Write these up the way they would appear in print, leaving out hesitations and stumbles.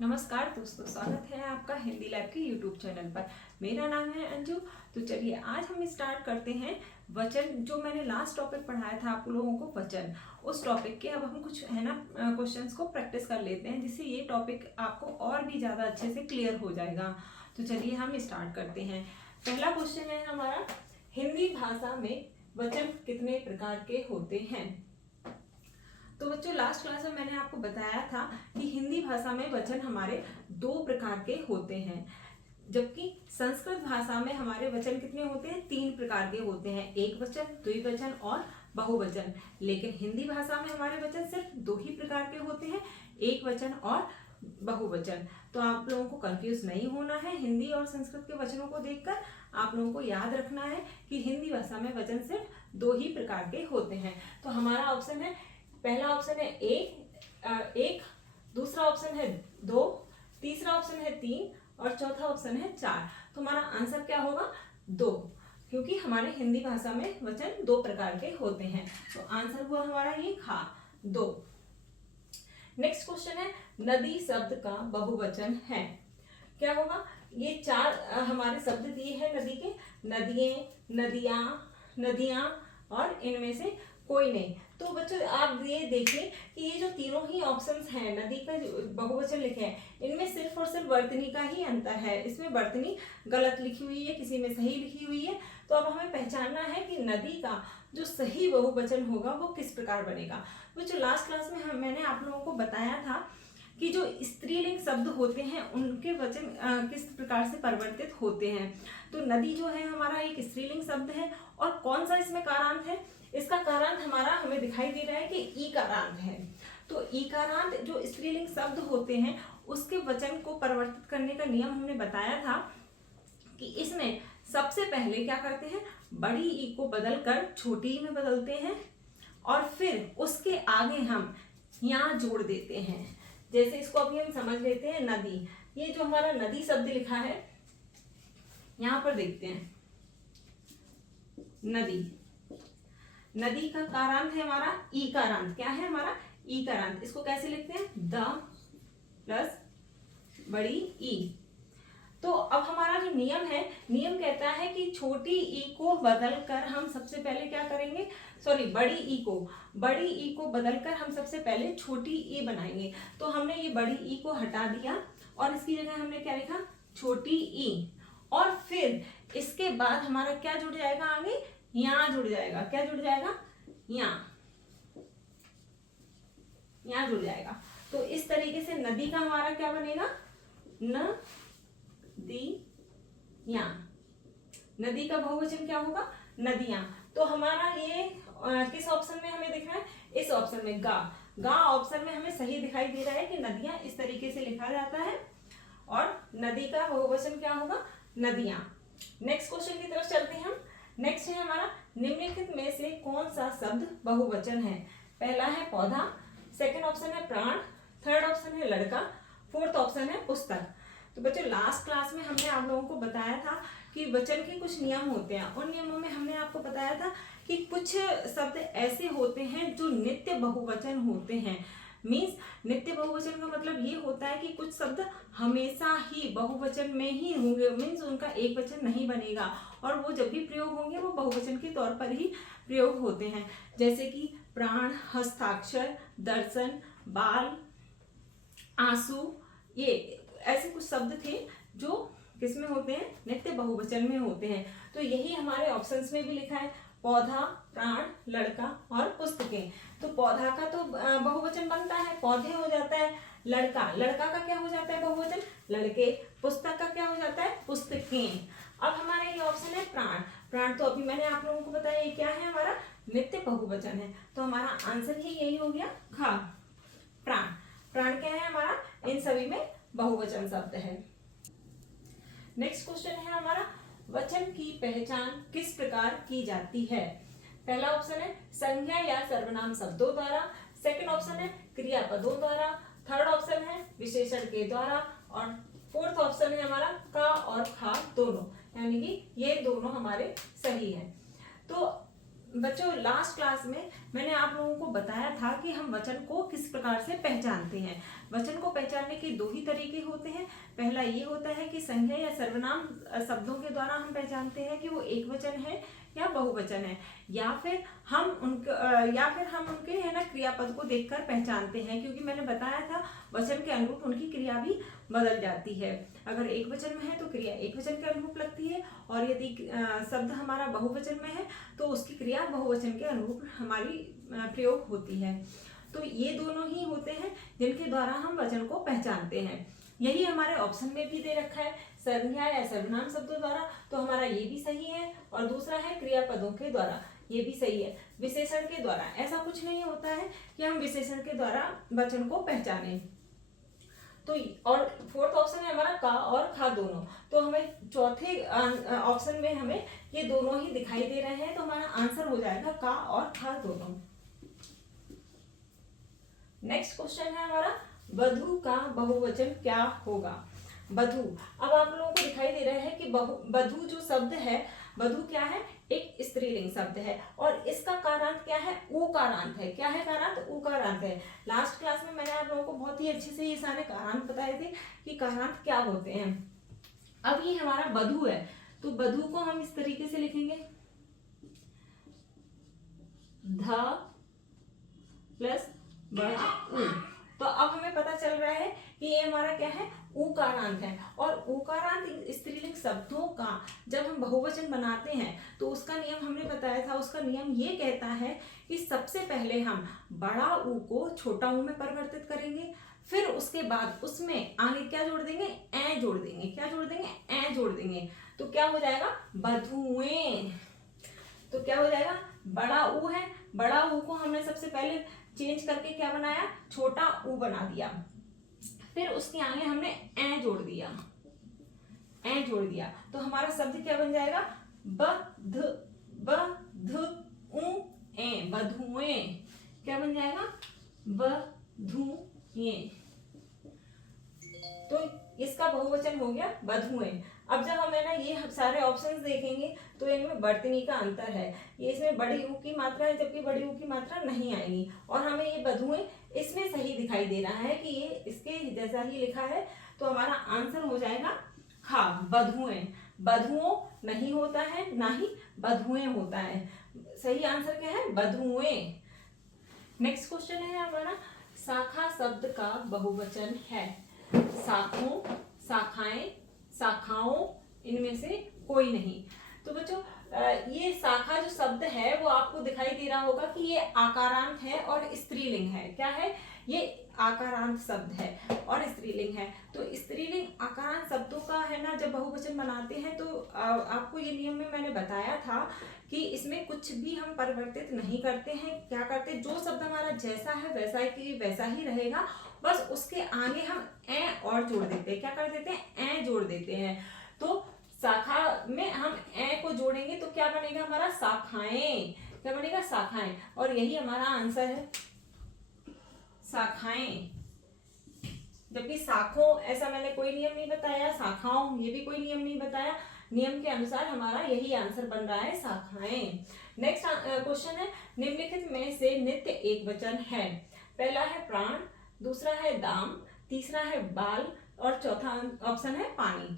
नमस्कार दोस्तों, स्वागत है आपका हिंदी लैब के यूट्यूब चैनल पर। मेरा नाम है अंजू। तो चलिए आज हम स्टार्ट करते हैं वचन। जो मैंने लास्ट टॉपिक पढ़ाया था आप लोगों को वचन, उस टॉपिक के अब हम कुछ है ना क्वेश्चंस को प्रैक्टिस कर लेते हैं, जिससे ये टॉपिक आपको और भी ज़्यादा अच्छे से क्लियर हो जाएगा। तो चलिए हम स्टार्ट करते हैं। पहला क्वेश्चन है हमारा, हिंदी भाषा में वचन कितने प्रकार के होते हैं। तो बच्चों लास्ट क्लास में मैंने आपको बताया था कि हिंदी भाषा में वचन हमारे दो प्रकार के होते हैं, जबकि संस्कृत भाषा में हमारे वचन कितने होते हैं, तीन प्रकार के होते हैं, एक वचन, द्विवचन और बहुवचन। लेकिन हिंदी भाषा में हमारे वचन सिर्फ दो ही प्रकार के होते हैं, एक वचन और बहुवचन। तो आप लोगों को कंफ्यूज नहीं होना है। हिंदी और संस्कृत के वचनों को देखकर आप लोगों को याद रखना है कि हिंदी भाषा में वचन सिर्फ दो ही प्रकार के होते हैं। तो हमारा ऑप्शन है, पहला ऑप्शन है एक, दूसरा ऑप्शन है दो, तीसरा ऑप्शन है तीन और चौथा ऑप्शन है चार। तो हमारा आंसर क्या होगा, दो, क्योंकि हमारे हिंदी भाषा में वचन दो प्रकार के होते हैं। तो आंसर हुआ हमारा ये खा, दो। नेक्स्ट क्वेश्चन है, नदी शब्द का बहुवचन है, क्या होगा। ये चार हमारे शब्द दिए हैं नदी के, नदियां, नदियां, नदियां और इनमें से कोई नहीं। तो बच्चों आप ये देखिए कि ये जो तीनों ही ऑप्शंस हैं, नदी का जो बहुवचन लिखे हैं, इनमें सिर्फ और सिर्फ वर्तनी का ही अंतर है। इसमें वर्तनी गलत लिखी हुई है, किसी में सही लिखी हुई है। तो अब हमें पहचानना है कि नदी का जो सही बहुवचन होगा वो किस प्रकार बनेगा। बच्चों लास्ट क्लास में मैंने आप लोगों को बताया था कि जो स्त्रीलिंग शब्द होते हैं उनके वचन किस प्रकार से परिवर्तित होते हैं। तो नदी जो है हमारा एक स्त्रीलिंग शब्द है, और कौन सा इसमें कारांत है, इसका कारांत हमारा हमें दिखाई दे रहा है कि ई कारांत है। तो ई कारांत जो स्त्रीलिंग शब्द होते हैं उसके वचन को परिवर्तित करने का नियम हमने बताया था कि इसमें सबसे पहले क्या करते हैं, बड़ी ई को बदलकर छोटी ई में बदलते हैं और फिर उसके आगे हम यहाँ जोड़ देते हैं। जैसे इसको अभी हम समझ लेते हैं, नदी, ये जो हमारा नदी शब्द लिखा है यहाँ पर देखते हैं, नदी, नदी का कारांत है हमारा ई कारांत। क्या है हमारा ई कारांत। इसको कैसे लिखते हैं, द प्लस बड़ी ई। तो अब हमारा जो नियम है, नियम कहता है कि छोटी ई को बदलकर हम सबसे पहले क्या करेंगे, बड़ी ई को बदलकर हम सबसे पहले छोटी ई बनाएंगे। तो हमने ये बड़ी ई को हटा दिया और इसकी जगह हमने क्या लिखा, छोटी ई। और फिर इसके बाद हमारा क्या जुड़ जाएगा, आगे यहाँ जुड़ जाएगा। क्या जुड़ जाएगा, यहाँ जुड़ जाएगा। तो इस तरीके से नदी का हमारा क्या बनेगा, नदियां। नदी का बहुवचन क्या होगा, नदियां। तो हमारा ये किस ऑप्शन में हमें दिख रहा है, इस ऑप्शन में, गा ऑप्शन में हमें सही दिखाई दे रहा है कि नदियां इस तरीके से लिखा जाता है और नदी का बहुवचन क्या होगा, नदियां। नेक्स्ट क्वेश्चन की तरफ चलते हैं हम। नेक्स्ट है हमारा, निम्नलिखित में से कौन सा शब्द बहुवचन है। पहला है पौधा, सेकंड ऑप्शन है प्राण, थर्ड ऑप्शन है लड़का, फोर्थ ऑप्शन है पुस्तक। तो बच्चों लास्ट क्लास में हमने आप लोगों को बताया था कि वचन के कुछ नियम होते हैं। उन नियमों में हमने आपको बताया था कि कुछ शब्द ऐसे होते हैं जो नित्य बहुवचन होते हैं। मीन्स नित्य बहुवचन का मतलब ये होता है कि कुछ शब्द हमेशा ही बहुवचन में ही होंगे, मीन्स उनका एक वचन नहीं बनेगा और वो जब भी प्रयोग होंगे वो बहुवचन के तौर पर ही प्रयोग होते हैं। जैसे कि प्राण, हस्ताक्षर, दर्शन, बाल, आंसू, ये ऐसे कुछ शब्द थे जो किसमें होते हैं, नित्य बहुवचन में होते हैं। तो यही हमारे ऑप्शंस में भी लिखा है, पौधा, प्राण, लड़का और पुस्तकें। तो पौधा का तो बहुवचन बनता है, पौधे हो जाता है, लड़का का क्या हो जाता है बहुवचन, लड़के, पुस्तक का क्या हो जाता है, पुस्तकें। अब हमारा ये ऑप्शन है प्राण तो अभी मैंने आप लोगों को बताया ये क्या है, हमारा नित्य बहुवचन है। तो हमारा आंसर ही यही हो गया, खा, प्राण क्या है हमारा, इन सभी में बहुवचन शब्द है। नेक्स्ट क्वेश्चन है हमारा, वचन की पहचान किस प्रकार की जाती है। पहला ऑप्शन है संज्ञा या सर्वनाम शब्दों द्वारा, सेकंड ऑप्शन है क्रियापदों द्वारा, थर्ड ऑप्शन है विशेषण के द्वारा और फोर्थ ऑप्शन है हमारा का और खा दोनों, यानी कि ये दोनों हमारे सही है। तो बच्चों लास्ट क्लास में मैंने आप लोगों को बताया था कि हम वचन को किस प्रकार से पहचानते हैं। वचन को पहचानने के दो ही तरीके होते हैं। पहला ये होता है कि संज्ञा या सर्वनाम शब्दों के द्वारा हम पहचानते हैं कि वो एक वचन है या बहुवचन है, या फिर हम उनके है ना क्रियापद को देखकर पहचानते हैं, क्योंकि मैंने बताया था वचन के अनुरूप उनकी क्रिया भी बदल जाती है। अगर एक वचन में है तो क्रिया एक वचन के अनुरूप लगती है, और यदि शब्द हमारा बहुवचन में है तो उसकी क्रिया बहुवचन के अनुरूप हमारी प्रयोग होती है। तो ये दोनों ही होते हैं जिनके द्वारा हम वचन को पहचानते हैं। यही हमारे ऑप्शन में भी दे रखा है, संज्ञा या सर्वनाम शब्दों द्वारा, तो हमारा ये भी सही है, और दूसरा है क्रियापदों के द्वारा, ये भी सही है। विशेषण के द्वारा ऐसा कुछ नहीं होता है कि हम विशेषण के द्वारा वचन को पहचाने। तो और फोर्थ ऑप्शन है हमारा का और खा दोनों, तो हमें चौथे ऑप्शन में हमें ये दोनों ही दिखाई दे रहे हैं, तो हमारा आंसर हो जाएगा का और खा दोनों। नेक्स्ट क्वेश्चन है हमारा वधु का बहुवचन क्या होगा। वधु, अब आप लोगों को दिखाई दे रहा है कि वधु जो शब्द है, वधु क्या है, एक स्त्रीलिंग शब्द है, और इसका कारांत क्या है, ऊकारांत है। क्या है कारांत, ऊकारांत है। लास्ट क्लास में मैंने आप लोगों को बहुत ही अच्छे से ये सारे कारांत बताए थे कि कारांत क्या होते हैं। अब ये हमारा वधु है, तो वधु को हम इस तरीके से लिखेंगे, ध प्लस उ। तो अब हमें पता चल रहा है कि ये हमारा क्या है, ऊकारांत है। और ऊकारांत स्त्रीलिंग शब्दों का जब हम बहुवचन बनाते हैं तो उसका नियम हमने बताया था। उसका नियम ये कहता है कि सबसे पहले हम बड़ा ऊ को छोटा ऊ में परिवर्तित करेंगे, फिर उसके बाद उसमें आगे क्या जोड़ देंगे, ए जोड़ देंगे। क्या जोड़ देंगे, ए जोड़ देंगे। तो क्या हो जाएगा, वधुएं। तो क्या हो जाएगा, बड़ा ऊ है, बड़ा ऊ को हमने सबसे पहले चेंज करके क्या बनाया, छोटा ऊ बना दिया, फिर उसके आगे हमने ए जोड़ दिया, ए जोड़ दिया, तो हमारा शब्द क्या बन जाएगा, बध उ ए, बधुएं। क्या बन जाएगा, बधुएं। तो इसका बहुवचन हो गया वधुएं। अब जब हम है ना ये सारे ऑप्शंस देखेंगे तो इनमें वर्तनी का अंतर है। ये इसमें बड़ी ऊ की मात्रा है, जबकि बड़ी ऊ की मात्रा नहीं आएगी, और हमें ये वधुएं इसमें सही दिखाई दे रहा है कि ये इसके जैसा ही लिखा है। तो हमारा आंसर हो जाएगा खा, वधुएं। वधुओं नहीं होता है, ना ही वधुएं होता है। सही आंसर क्या है, वधुएं। नेक्स्ट क्वेश्चन है हमारा, शाखा शब्द का बहुवचन है। शाखों, शाखाएं, शाखाओं, इनमें से कोई नहीं। तो बच्चों ये शाखा जो शब्द है वो आपको दिखाई दे रहा होगा कि ये आकारांत है और स्त्रीलिंग है। क्या है, ये आकारांत शब्द है और स्त्रीलिंग है। तो स्त्रीलिंग आकारांत शब्दों का है ना जब बहुवचन बनाते हैं तो आपको ये नियम में मैंने बताया था कि इसमें कुछ भी हम परिवर्तित नहीं करते हैं। क्या करते, जो शब्द हमारा जैसा है वैसा ही रहेगा, बस उसके आगे हम ए और जोड़ देते हैं। क्या कर देते हैं, ए जोड़ देते हैं। तो शाखा में हम ए को जोड़ेंगे तो क्या बनेगा हमारा, शाखाएं। क्या बनेगा, शाखाएं। और यही हमारा आंसर है, शाखाएं। जबकि शाखों ऐसा मैंने कोई नियम नहीं बताया, शाखाओं ये भी कोई नियम नहीं बताया। नियम के अनुसार हमारा यही आंसर बन रहा है, शाखाएं। नेक्स्ट क्वेश्चन है, निम्नलिखित में से नित्य एक वचन है। पहला है प्राण, दूसरा है दाम, तीसरा है बाल, और चौथा ऑप्शन है पानी।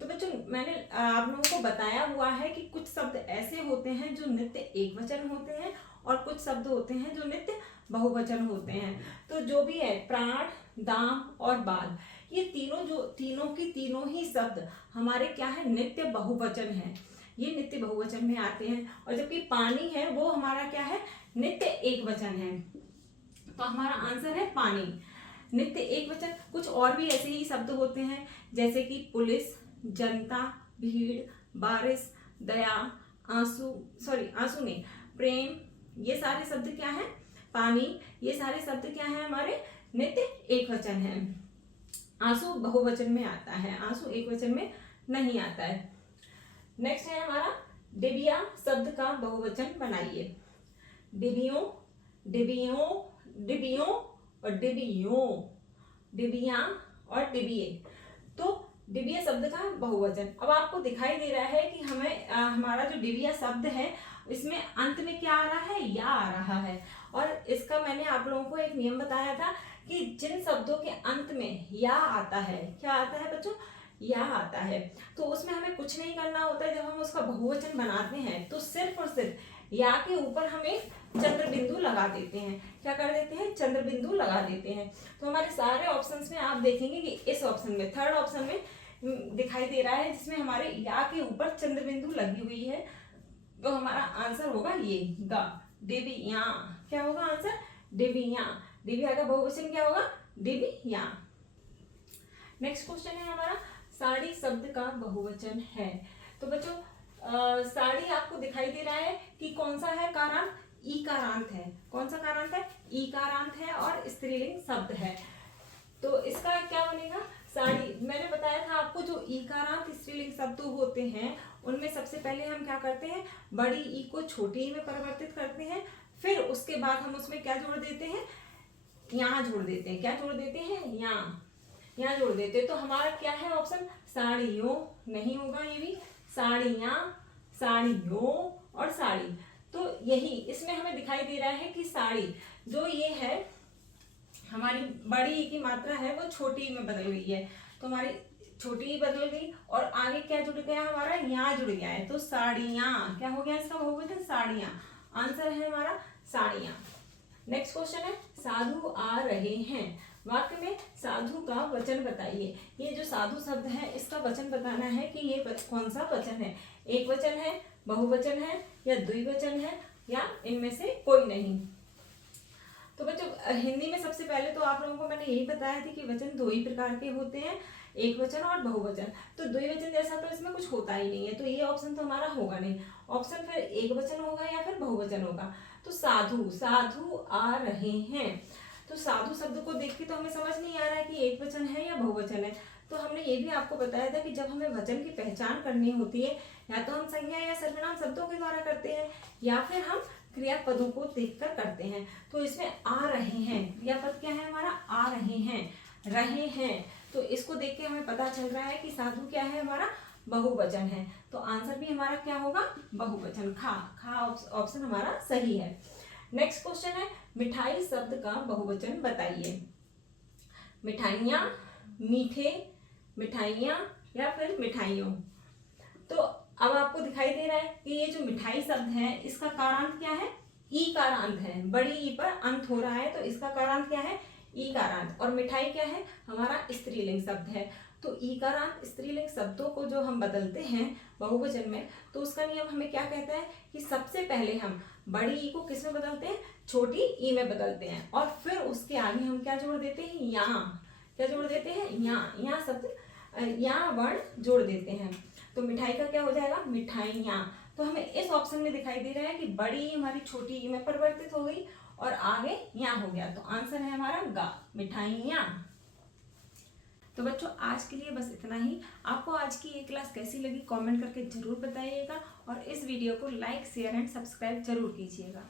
तो बच्चों मैंने आप लोगों को बताया हुआ है कि कुछ शब्द ऐसे होते हैं जो नित्य एक वचन होते हैं, और कुछ शब्द होते हैं जो नित्य बहुवचन होते हैं। तो जो भी है प्राण, दाम और बाल, ये तीनों ही शब्द हमारे क्या है, नित्य बहुवचन है। ये नित्य बहुवचन में आते हैं। और जबकि पानी है वो हमारा क्या है, नित्य एक वचन है। तो हमारा आंसर है पानी, नित्य एक वचन। कुछ और भी ऐसे ही शब्द होते हैं जैसे कि पुलिस, जनता, भीड़, बारिश, दया, आंसू नहीं, प्रेम, ये सारे शब्द क्या है, पानी, ये सारे शब्द क्या है हमारे, नित्य एक वचन है। आंसू बहुवचन में आता है, आंसू एक वचन में नहीं आता है। नेक्स्ट है हमारा, डिबिया शब्द का बहुवचन बनाइए। डिबियों, डिबियों, डिबियों और डिबियों, डिबिया और डिबिये। तो डिबिया शब्द का बहुवचन। अब आपको दिखाई दे रहा है कि हमें हमारा जो डिबिया शब्द है इसमें अंत में क्या आ रहा है, या आ रहा है। और इसका मैंने आप लोगों को एक नियम बताया था कि जिन शब्दों के अंत में या आता है, क्या आता है बच्चों, या आता है, तो उसमें हमें कुछ नहीं करना होता है। जब हम उसका बहुवचन बनाते हैं तो सिर्फ और सिर्फ या के ऊपर हम एक चंद्र बिंदु लगा देते हैं। क्या कर देते हैं, चंद्र बिंदु लगा देते हैं। तो हमारे सारे ऑप्शंस में आप देखेंगे कि इस ऑप्शन में, थर्ड ऑप्शन में दिखाई दे रहा है जिसमें हमारे या के ऊपर चंद्र बिंदु लगी हुई है, तो हमारा आंसर होगा ये गा, डिबिया। क्या होगा आंसर, डिबिया। डिबिया का बहुवचन क्या होगा, डिबिया। नेक्स्ट क्वेश्चन है हमारा, साड़ी शब्द का बहुवचन है। तो बच्चों साड़ी आपको दिखाई दे रहा है कि कौन सा है कारांत, ई कारांत है। कौन सा कारांत है, ई कारांत है और स्त्रीलिंग शब्द है। तो इसका क्या बनेगा, साड़ी। मैंने बताया था आपको जो ई कारांत स्त्रीलिंग शब्द होते हैं उनमें सबसे पहले हम क्या करते हैं, बड़ी ई को छोटी ई में परिवर्तित करते हैं, फिर उसके बाद हम उसमें क्या जोड़ देते हैं, यहाँ जोड़ देते हैं। क्या जोड़ देते हैं, यहाँ जोड़ देते हैं। तो हमारा क्या है ऑप्शन, साड़ियों नहीं होगा, ये भी साड़ियाँ, साड़ियों और साड़ी। तो यही इसमें हमें दिखाई दे रहा है कि साड़ी जो ये है हमारी बड़ी ई की मात्रा है वो छोटी ई में बदल गई है, तो हमारी छोटी ई बदल गई और आगे क्या जुड़ गया, हमारा यहाँ जुड़ गया है। तो साड़ियाँ, क्या हो गया इसका बहुवचन, साड़ियाँ। आंसर है हमारा साड़ियाँ। नेक्स्ट क्वेश्चन है, साधु आ रहे हैं। वाक्य में साधु का वचन बताइए। ये जो साधु शब्द है इसका वचन बताना है कि ये कौन सा वचन है, एक वचन है, बहुवचन है या द्विवचन है या इनमें से कोई नहीं। तो बच्चों हिंदी में सबसे पहले तो आप लोगों को मैंने यही बताया था कि वचन दो ही प्रकार के होते हैं, एक वचन और बहुवचन। तो द्विवचन जैसा तो इसमें कुछ होता ही नहीं है, तो ये ऑप्शन तो हमारा होगा नहीं। ऑप्शन फिर एक वचन होगा या फिर बहुवचन होगा। तो साधु, साधु आ रहे हैं। तो साधु शब्द को देख के तो हमें समझ नहीं आ रहा है कि एक वचन है या बहुवचन है। तो हमने ये भी आपको बताया था कि जब हमें वचन की पहचान करनी होती है या तो हम संज्ञा या सर्वनाम शब्दों के द्वारा करते हैं या फिर हम क्रियापदों को देखकर करते हैं। तो इसमें आ रहे हैं, क्रियापद क्या है हमारा, आ रहे हैं। तो इसको देख के हमें पता चल रहा है कि साधु क्या है हमारा, बहुवचन है। तो आंसर भी हमारा क्या होगा, बहुवचन, खा ऑप्शन हमारा सही है। नेक्स्ट क्वेश्चन है, मिठाई शब्द का बहुवचन बताइए। मिठाइयाँ, मीठे, मिठाइयाँ या फिर मिठाइयों। तो अब आपको दिखाई दे रहा है कि ये जो मिठाई शब्द है इसका कारांत क्या है, ई कारांत है। बड़ी ई पर अंत हो रहा है तो इसका कारांत क्या है, ई कारांत। और मिठाई क्या है, हमारा स्त्रीलिंग शब्द है। तो ई कारांत स्त्रीलिंग शब्दों को जो हम बदलते हैं बहुवचन में, तो उसका नियम हमें क्या कहता है कि सबसे पहले हम बड़ी ई को किस में बदलते हैं, छोटी ई में बदलते हैं और फिर उसके आगे हम क्या जोड़ देते हैं, यहाँ। क्या जोड़ देते हैं, यहाँ शब्द, यहाँ वर्ण जोड़ देते हैं। तो मिठाई का क्या हो जाएगा, मिठाइयाँ। तो हमें इस ऑप्शन में दिखाई दे रहा है कि बड़ी ई हमारी छोटी ई में परिवर्तित हो गई और आगे यहाँ हो गया। तो आंसर है हमारा गा, मिठाइयाँ। तो बच्चों आज के लिए बस इतना ही। आपको आज की ये क्लास कैसी लगी कमेंट करके जरूर बताइएगा और इस वीडियो को लाइक, शेयर एंड सब्सक्राइब जरूर कीजिएगा।